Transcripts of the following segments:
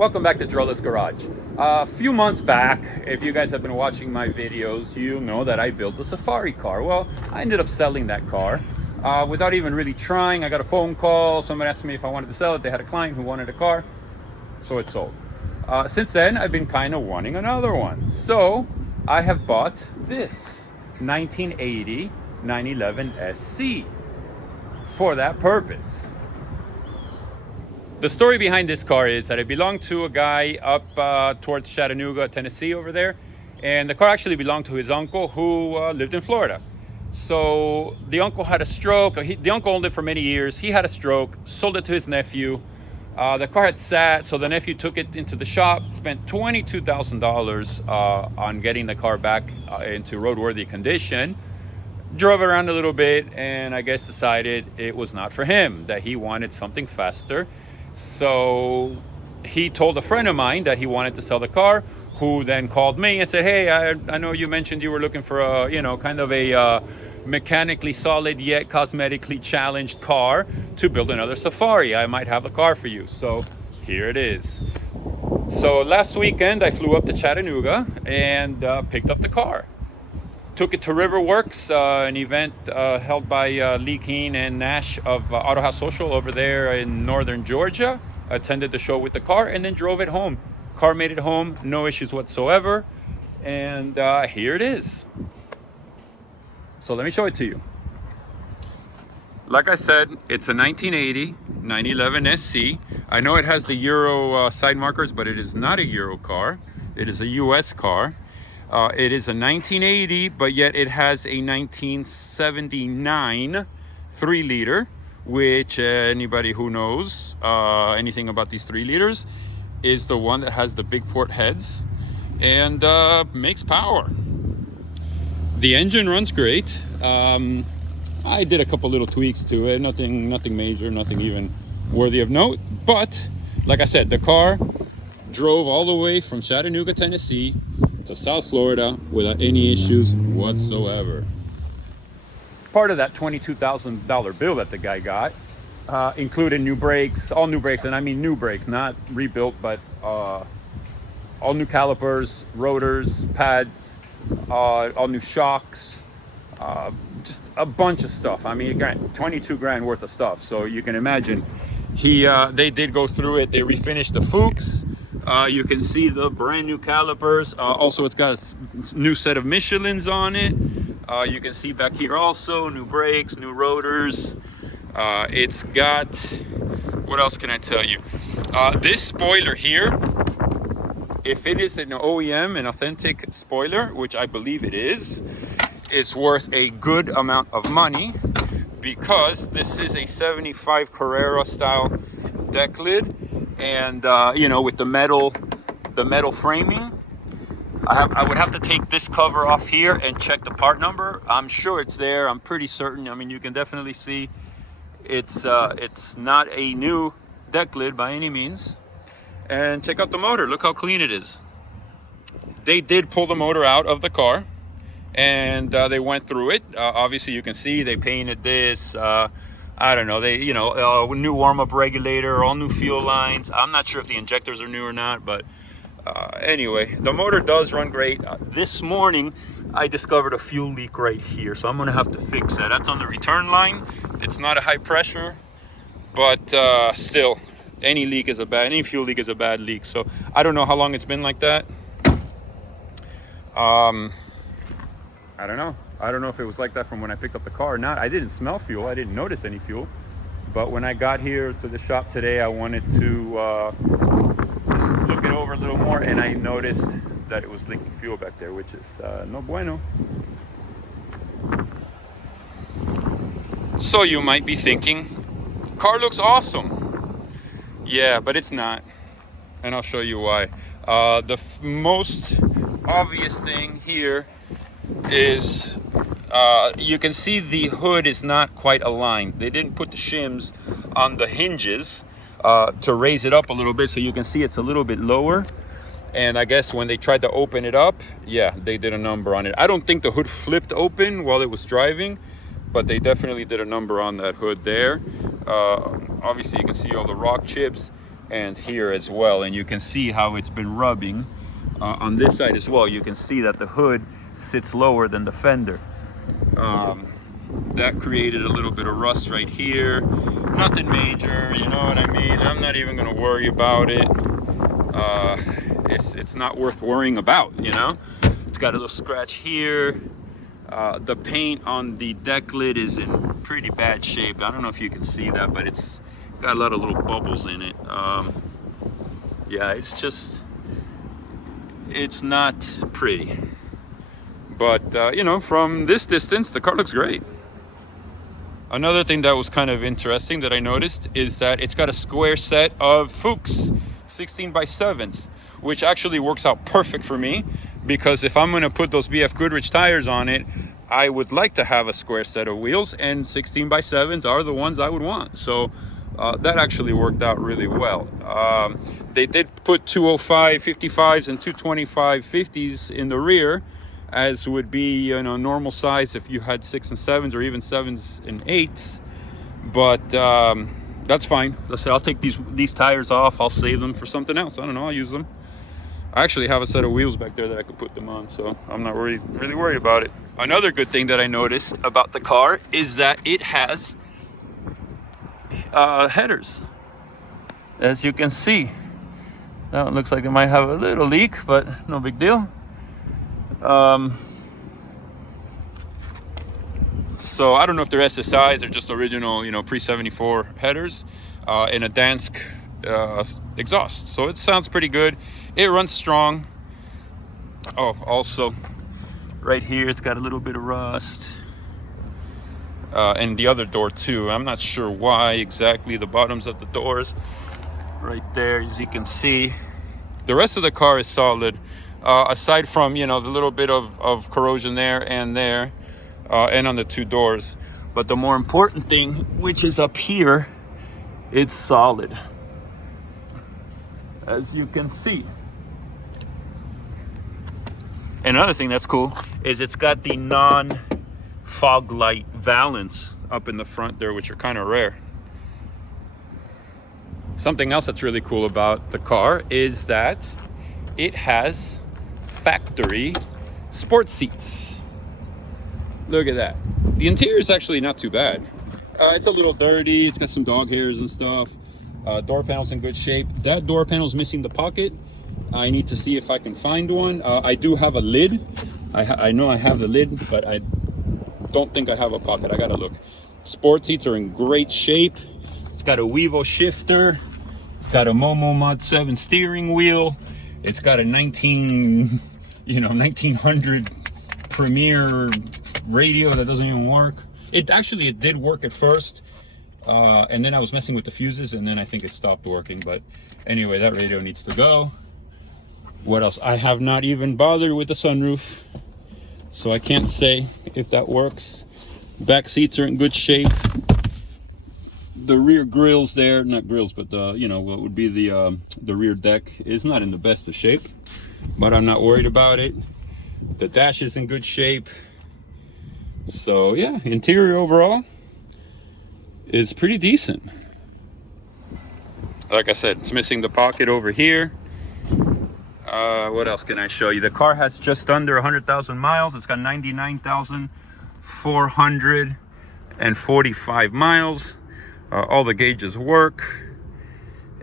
Welcome back to Drill's Garage. A few months back, if you guys have been watching my videos, you know that I built a safari car. Well, I ended up selling that car without even really trying. I got a phone call. Someone asked me if I wanted to sell it. They had a client who wanted a car, so it sold. Since then, I've been kind of wanting another one. So I have bought this 1980 911SC for that purpose. The story behind this car is that it belonged to a guy up towards Chattanooga, Tennessee over there. And the car actually belonged to his uncle who lived in Florida. So the uncle had a stroke. The uncle owned it for many years. He had a stroke, sold it to his nephew. The car had sat, so the nephew took it into the shop, spent $22,000 on getting the car back into roadworthy condition. Drove it around a little bit and I guess decided it was not for him, that he wanted something faster. So he told a friend of mine that he wanted to sell the car, who then called me and said, hey, I know you mentioned you were looking for a, kind of a mechanically solid yet cosmetically challenged car to build another Safari. I might have a car for you. So here it is. So last weekend I flew up to Chattanooga and picked up the car. Took it to Riverworks, an event held by Lee Keen and Nash of Auto House Social over there in northern Georgia. Attended the show with the car and then drove it home. Car made it home, no issues whatsoever. And here it is. So let me show it to you. Like I said, it's a 1980 911SC. I know it has the Euro side markers, but it is not a Euro car. It is a US car. It is a 1980, but yet it has a 1979 3-liter, which anybody who knows anything about these 3-liters is the one that has the big port heads and makes power. The engine runs great. I did a couple little tweaks to it, nothing major, nothing even worthy of note. But like I said, the car drove all the way from Chattanooga, Tennessee to South Florida without any issues whatsoever. Part of that $22,000 bill that the guy got included new brakes, all new brakes, and I mean new brakes, not rebuilt, but all new calipers, rotors, pads, all new shocks, just a bunch of stuff. I mean, 22 grand worth of stuff. So you can imagine they did go through it. They refinished the Fuchs. You can see the brand new calipers. Also, it's got a new set of Michelins on it. You can see back here also new brakes, new rotors. It's got, what else can I tell you? This spoiler here, if it is an OEM, an authentic spoiler, which I believe it is worth a good amount of money, because this is a 75 Carrera style deck lid. And with the metal framing, I would have to take this cover off here and check the part number. I'm sure it's there. I'm pretty certain. I mean, you can definitely see it's not a new deck lid by any means. And check out the motor. Look how clean it is. They did pull the motor out of the car, and they went through it. Obviously, you can see they painted this. I don't know, new warm-up regulator, all new fuel lines. I'm not sure if the injectors are new or not, but anyway, the motor does run great. This morning, I discovered a fuel leak right here, so I'm gonna have to fix that. That's on the return line. It's not a high pressure, but still, any fuel leak is a bad leak. So I don't know how long it's been like that. I don't know. I don't know if it was like that from when I picked up the car or not. I didn't smell fuel. I didn't notice any fuel. But when I got here to the shop today, I wanted to just look it over a little more, and I noticed that it was leaking fuel back there, which is no bueno. So you might be thinking, car looks awesome. Yeah, but it's not. And I'll show you why. The most obvious thing here is you can see the hood is not quite aligned. They didn't put the shims on the hinges to raise it up a little bit, so you can see it's a little bit lower. And I guess when they tried to open it up, yeah, they did a number on it. I don't think the hood flipped open while it was driving, but they definitely did a number on that hood there. Obviously you can see all the rock chips. and here as well, and you can see how it's been rubbing on this side as well. You can see that the hood sits lower than the fender. That created a little bit of rust right here. Nothing major, you know what I mean? I'm not even gonna worry about it. It's not worth worrying about, you know? It's got a little scratch here. The paint on the deck lid is in pretty bad shape. I don't know if you can see that, but it's got a lot of little bubbles in it. Yeah, it's not pretty. But, you know, from this distance, the car looks great. Another thing that was kind of interesting that I noticed is that it's got a square set of Fuchs 16x7s, which actually works out perfect for me, because if I'm going to put those BF Goodrich tires on it, I would like to have a square set of wheels, and 16x7s are the ones I would want. So that actually worked out really well. They did put 205 55s and 225 50s in the rear, as would be, you know, normal size if you had 6 and 7s or even 7s and 8s. But that's fine. Listen, I'll take these tires off. I'll save them for something else. I don't know, I'll use them. I actually have a set of wheels back there that I could put them on, so I'm not really worried about it. Another good thing that I noticed about the car is that it has headers. As you can see, that one looks like it might have a little leak, but no big deal. So I don't know if they're SSIs or just original, you know, pre-74 headers, and a Dansk exhaust. So it sounds pretty good. It runs strong. Oh, also right here it's got a little bit of rust, and the other door too. I'm not sure why exactly. The bottoms of the doors right there, as you can see. The rest of the car is solid, aside from, you know, the little bit of corrosion there, and on the two doors. But the more important thing, which is up here, it's solid, as you can see. Another thing that's cool is it's got the non-fog light valance up in the front there, which are kind of rare. Something else that's really cool about the car is that it has factory sports seats. Look at that. The interior is actually not too bad. It's a little dirty. It's got some dog hairs and stuff. Door panel's in good shape. That door panel's missing the pocket. I need to see if I can find one. I do have a lid. I know I have the lid, but I don't think I have a pocket. I gotta look. Sport seats are in great shape. It's got a Wevo shifter. It's got a Momo Mod 7 steering wheel. It's got a 1900 Premier radio that doesn't even work. It did work at first, and then I was messing with the fuses, and then I think it stopped working. But anyway, that radio needs to go. What else? I have not even bothered with the sunroof, so I can't say if that works. Back seats are in good shape. The rear grills there, not grills, but the, you know, what would be the rear deck is not in the best of shape, but I'm not worried about it. The dash is in good shape. So yeah, interior overall is pretty decent. Like I said, it's missing the pocket over here. What else can I show you? The car has just under 100,000 miles. It's got 99,445 miles. All the gauges work.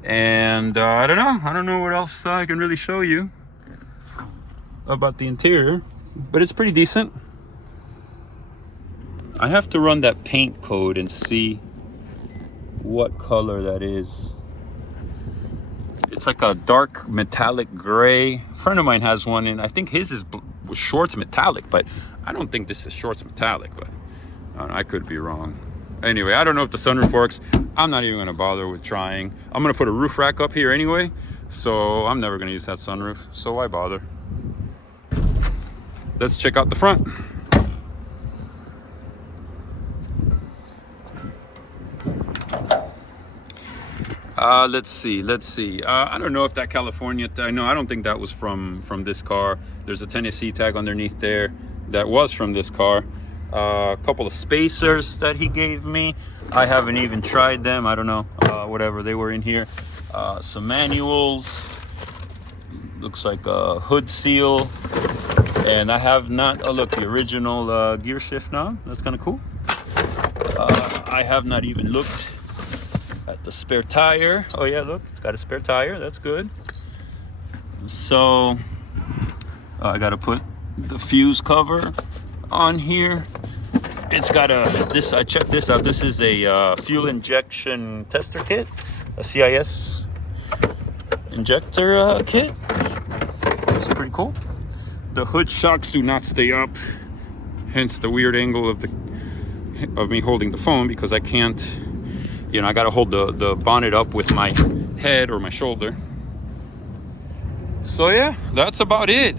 And I don't know what else I can really show you about the interior, but it's pretty decent. I have to run that paint code and see what color that is. It's like a dark metallic gray. A friend of mine has one, and I think his is Shorts metallic, but I don't think this is Shorts metallic, but I could be wrong. Anyway, I don't know if the sunroof works. I'm not even gonna bother with trying. I'm gonna put a roof rack up here anyway, so I'm never gonna use that sunroof, so why bother? Let's check out the front. Let's see. I don't know if that California tag, no, I don't think that was from this car. There's a Tennessee tag underneath there that was from this car. A couple of spacers that he gave me. I haven't even tried them. I don't know, whatever, they were in here. some manuals. Looks like a hood seal. And I have not, oh look, the original gear shift knob. That's kind of cool. I have not even looked at the spare tire. Oh yeah, look, it's got a spare tire. That's good. So I got to put the fuse cover on here. It's got this, I checked this out. This is a fuel injection tester kit, a CIS injector kit. It's pretty cool. The hood shocks do not stay up, hence the weird angle of me holding the phone, because I can't, you know, I gotta hold the bonnet up with my head or my shoulder. So yeah, that's about it.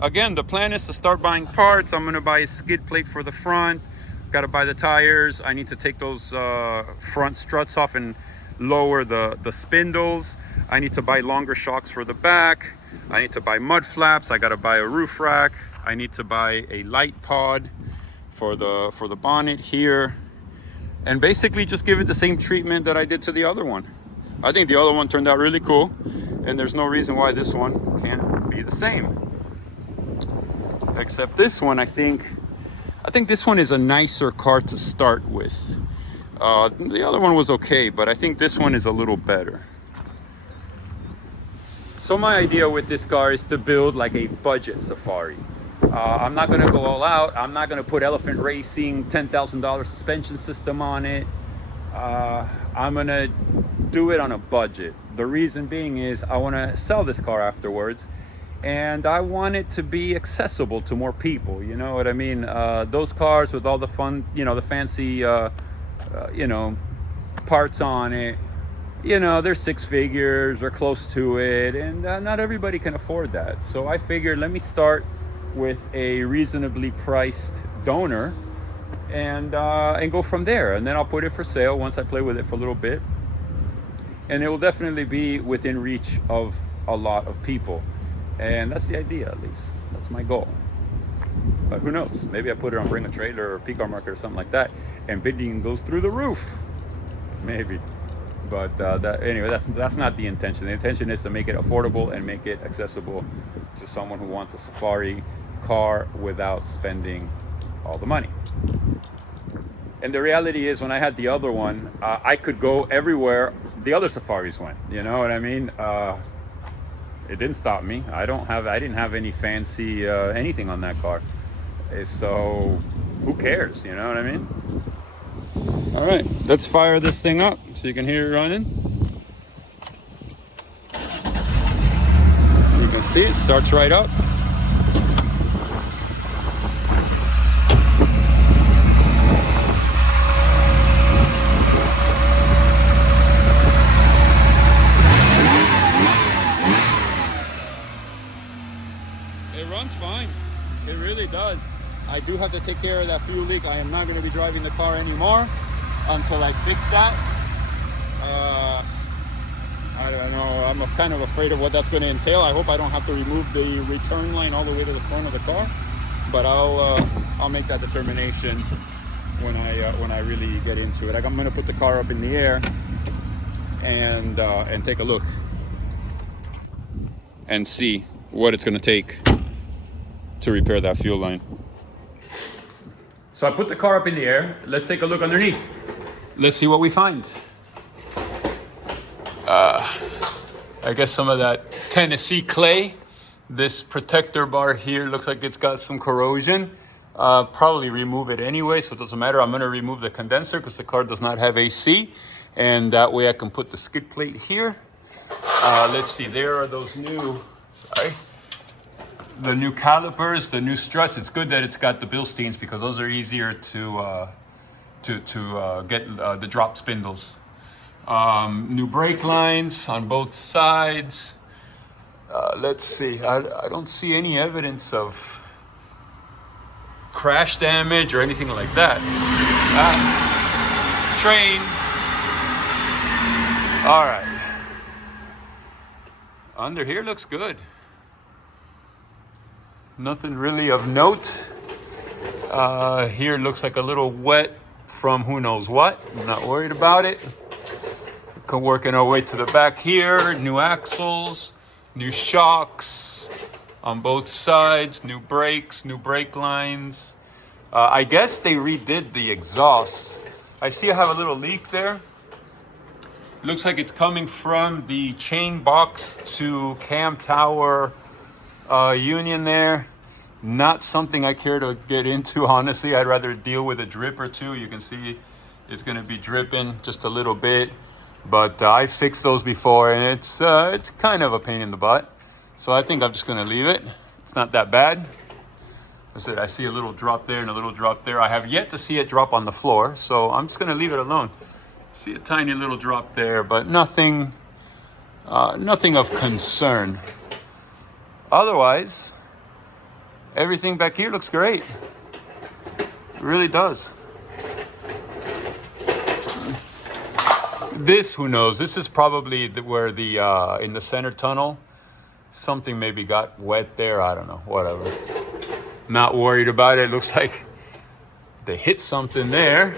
Again, the plan is to start buying parts. I'm gonna buy a skid plate for the front. Gotta buy the tires. I need to take those front struts off and lower the spindles. I need to buy longer shocks for the back. I need to buy mud flaps. I gotta buy a roof rack. I need to buy a light pod for the bonnet here, and basically just give it the same treatment that I did to the other one. I think the other one turned out really cool, and there's no reason why this one can't be the same. Except this one, I think this one is a nicer car to start with. The other one was okay, but I think this one is a little better. So my idea with this car is to build like a budget Safari. I'm not gonna go all out. I'm not gonna put Elephant Racing $10,000 suspension system on it. I'm gonna do it on a budget. The reason being is I wanna sell this car afterwards, and I want it to be accessible to more people. You know what I mean? Those cars with all the fun, you know, the fancy, you know, parts on it, you know, they're six figures or close to it, and not everybody can afford that. So I figured, let me start with a reasonably priced donor and go from there. And then I'll put it for sale once I play with it for a little bit. And it will definitely be within reach of a lot of people. And that's the idea, at least. That's my goal. But who knows? Maybe I put it on Bring a Trailer or P-Car Market or something like that, and bidding goes through the roof. Maybe. But anyway, that's not the intention. The intention is to make it affordable and make it accessible to someone who wants a Safari car without spending all the money. And the reality is, when I had the other one, I could go everywhere the other Safaris went. You know what I mean? It didn't stop me. I didn't have any fancy anything on that car. So who cares? You know what I mean? All right, let's fire this thing up so you can hear it running. You can see it starts right up. It runs fine. It really does. I do have to take care of that fuel leak. I am not going to be driving the car anymore until I fix that. I don't know. I'm kind of afraid of what that's going to entail. I hope I don't have to remove the return line all the way to the front of the car, but I'll make that determination when I really get into it. I'm going to put the car up in the air and take a look and see what it's going to take to repair that fuel line. So I put the car up in the air. Let's take a look underneath. Let's see what we find. I guess some of that Tennessee clay. This protector bar here looks like it's got some corrosion. Probably remove it anyway, so it doesn't matter. I'm gonna remove the condenser because the car does not have AC, and that way I can put the skid plate here. Let's see, there are those the new calipers, the new struts. It's good that it's got the Bilsteins because those are easier to get the drop spindles. New brake lines on both sides. Let's see, I don't see any evidence of crash damage or anything like that. Train. All right. Under here looks good. Nothing really of note. Here looks like a little wet from who knows what. I'm not worried about it. The Working our way to the back here. New axles, new shocks on both sides, new brakes, new brake lines. I guess they redid the exhaust. I see I have a little leak there. Looks like it's coming from the chain box to cam tower union there. Not something I care to get into, honestly. I'd rather deal with a drip or two. You can see it's going to be dripping just a little bit. But I fixed those before, and it's kind of a pain in the butt. So I think I'm just going to leave it. It's not that bad. I see a little drop there and a little drop there. I have yet to see it drop on the floor, so I'm just going to leave it alone. See a tiny little drop there, but nothing of concern. Otherwise, everything back here looks great. It really does. This, who knows? This is probably where the in the center tunnel, something maybe got wet there. I don't know. Whatever. Not worried about it. Looks like they hit something there.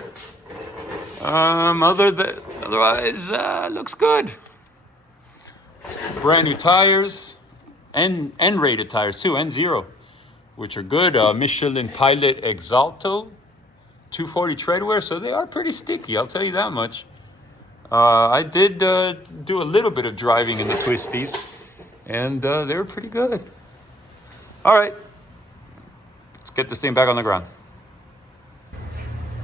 Otherwise, looks good. Brand new tires, and rated tires too, N0, which are good. Michelin Pilot Exalto, 240 treadwear, so they are pretty sticky. I'll tell you that much. I did do a little bit of driving in the twisties, and they were pretty good. All right, let's get this thing back on the ground.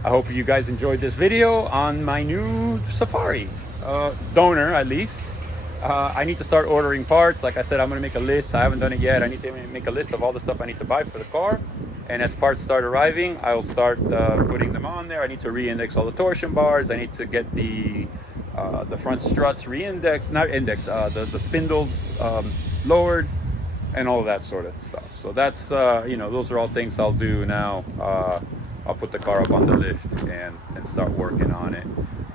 I hope you guys enjoyed this video on my new Safari, donor at least. I need to start ordering parts. Like I said, I'm gonna make a list. I haven't done it yet. I need to make a list of all the stuff I need to buy for the car. And as parts start arriving, I'll start putting them on there. I need to re-index all the torsion bars. I need to get the front struts re-indexed, the spindles lowered, and all of that sort of stuff. So that's, those are all things I'll do now. I'll put the car up on the lift and start working on it.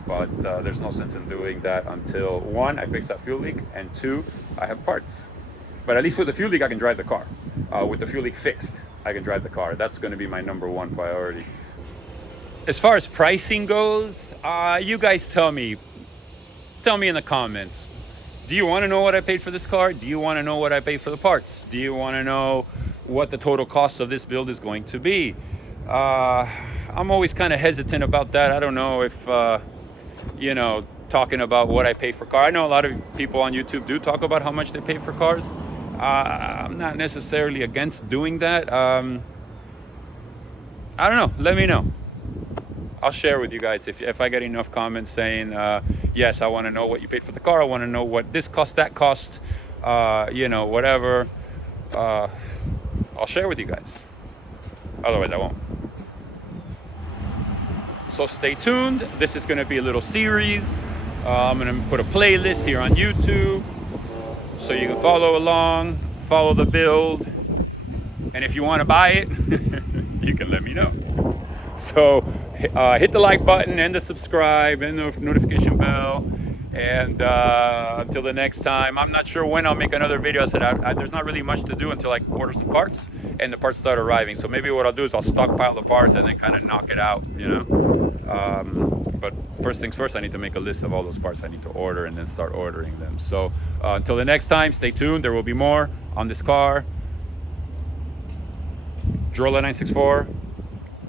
But there's no sense in doing that until, one, I fix that fuel leak, and two, I have parts. But at least with the fuel leak, I can drive the car. With the fuel leak fixed, I can drive the car. That's going to be my number one priority. As far as pricing goes, you guys tell me in the comments. Do you want to know what I paid for this car? Do you want to know what I paid for the parts? Do you want to know what the total cost of this build is going to be? I'm always kind of hesitant about that. I don't know if, talking about what I pay for car. I know a lot of people on YouTube do talk about how much they pay for cars. I'm not necessarily against doing that. I don't know. Let me know. I'll share with you guys if I get enough comments saying, yes, I want to know what you paid for the car. I want to know what this cost, that cost, whatever. I'll share with you guys. Otherwise, I won't. So stay tuned. This is going to be a little series. I'm going to put a playlist here on YouTube so you can follow along, follow the build. And if you want to buy it, you can let me know. So hit the like button and the subscribe and the notification bell. And until the next time, I'm not sure when I'll make another video. I said there's not really much to do until I order some parts and the parts start arriving. So maybe what I'll do is I'll stockpile the parts and then kind of knock it out, But first things first, I need to make a list of all those parts I need to order and then start ordering them. So until the next time, stay tuned. There will be more on this car. Drola964,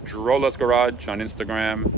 Drola's Garage on Instagram.